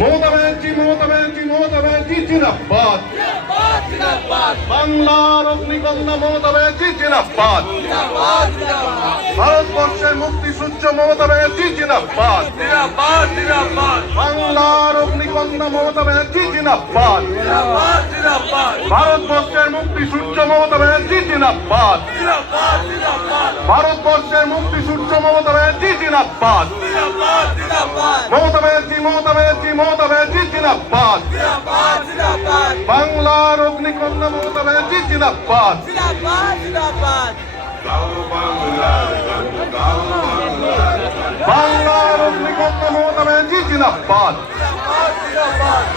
মমতা ব্যানার্জি মমতা ব্যানার্জি মমতা ব্যানার্জি জিন্দাবাদ। বাংলার অগ্নিকন্যা মমতা ব্যানার্জি জিন্দাবাদ। ভারতবর্ষের মুক্তি সূর্য মমতা ব্যানার্জি জিন্দাবাদ। বাংলার অগ্নিকন্যা মমতা ব্যানার্জি জিন্দাবাদ। ভারতবর্ষের মুক্তি সূর্য মমতা ব্যানার্জি জিন্দাবাদ। ভারতবর্ষের মুক্তি সূর্য মমতা ব্যানার্জি জিন্দাবাদ। মমতা ব্যানার্জি মমতা ব্যানার্জি মমতা ব্যানার্জি জিন্দাবাদ। বাংলার অগ্নিকন্যা মমতা ব্যানার্জি জিন্দাবাদ। বাংলার অগ্নিকন্যা মমতা ব্যানার্জি জিন্দাবাদ।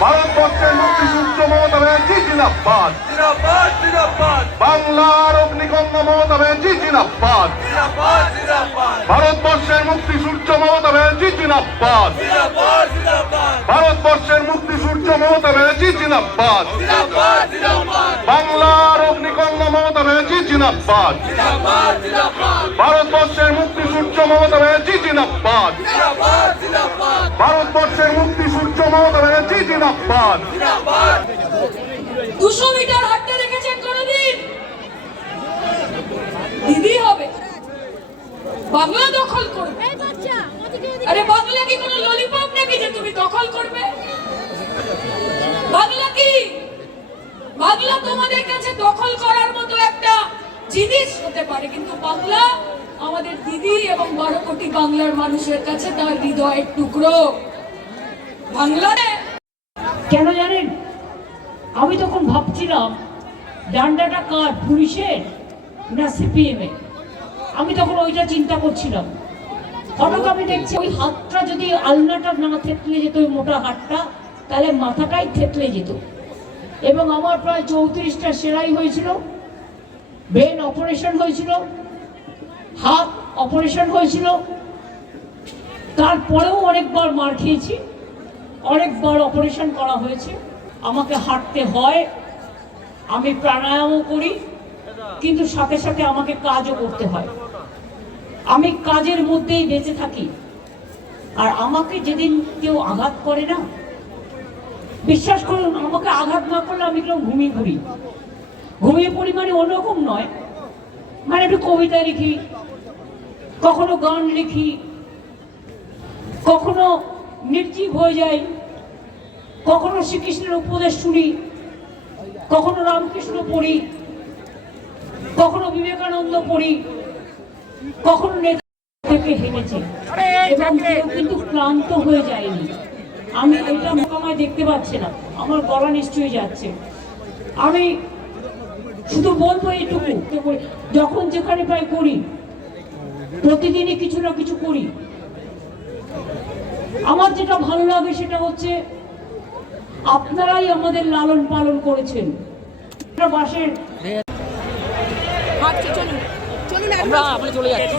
ভারতবর্ষের মুক্তি সূর্য মমতা ব্যানার্জি জিন্দাবাদ। বাংলার অগ্নিকন্যা মমতা ব্যানার্জি জিন্দাবাদ। ভারতবর্ষের মুক্তি সূর্য মমতা ব্যানার্জি জিন্দাবাদ। ভারতবর্ষের মুক্তি সূর্য মমতা ব্যানার্জি জিন্দাবাদ। বাংলার অগ্নিকন্যা মমতা ব্যানার্জি জিন্দাবাদ। ভারতবর্ষের মুক্তি সূর্য মমতা ব্যানার্জি জিন্দাবাদ। ভারতবর্ষের মুক্তি সূর্য মমতা ব্যানার্জি জিন্দাবাদ। 200 মিটার হাঁটতে দেখেছেন কোনদিন? দিদি হবে বাংলা দখল করবে। আরে বাংলা কি কোনো ললিপপ নাকি যে তুমি দখল করবে? বাংলা কি? বাংলা তোমাদের কাছে দখল করার মতো একটা জিনিস হতে পারে, কিন্তু বাংলা আমাদের দিদি এবং 12 কোটি বাংলার মানুষের কাছে তার হৃদয়ের টুকরো। বাংলা কেন জানেন? আমি তখন ভাবছিলাম ডান্ডাটা কার, পুলিশের না সিপিএম এর। আমি তখন ওইটা চিন্তা করছিলাম। হঠাৎ আমি দেখছি ওই হাতটা যদি আলনাটা না থেতলে যেত, ওই মোটা হাতটা, তাহলে মাথাটাই থেতলে যেত। এবং আমার প্রায় 34টা সেলাই হয়েছিল, ব্রেন অপারেশন হয়েছিল, হাত অপারেশন হয়েছিল। তারপরেও অনেকবার মার খেয়েছি, অনেকবার অপারেশন করা হয়েছে। আমাকে হাঁটতে হয়, আমি প্রাণায়ামও করি, কিন্তু সাথে সাথে আমাকে কাজও করতে হয়। আমি কাজের মধ্যেই বেঁচে থাকি। আর আমাকে যেদিন কেউ আঘাত করে না, বিশ্বাস করুন, আমাকে আঘাত না করলে আমি কেউ ঘুমিয়ে পড়ি। ঘুমিয়ে পড়ি মানে অন্যরকম নয়, মানে একটু কবিতা লিখি, কখনো গান লিখি, কখনো নির্জীব হয়ে যাই, কখনো শ্রীকৃষ্ণের উপদেশ শুনি, কখনো রামকৃষ্ণ পড়ি, কখনো বিবেকানন্দ পড়ি, কখনো নেতা থেকে হেঁটেছে, এবং কেউ কিন্তু ক্লান্ত হয়ে যায়নি। আমি এটা মোকামায় দেখতে পাচ্ছি না, আমার গলা নিশ্চয়ই যাচ্ছে। আমি শুধু বলবো এইটুকু, যখন যেখানে পাই করি, প্রতিদিনই কিছু না কিছু করি। আমার যেটা ভালো লাগে সেটা হচ্ছে আপনারাই আমাদের লালন পালন করেছেন। বাসের আমরা চলে যাচ্ছি।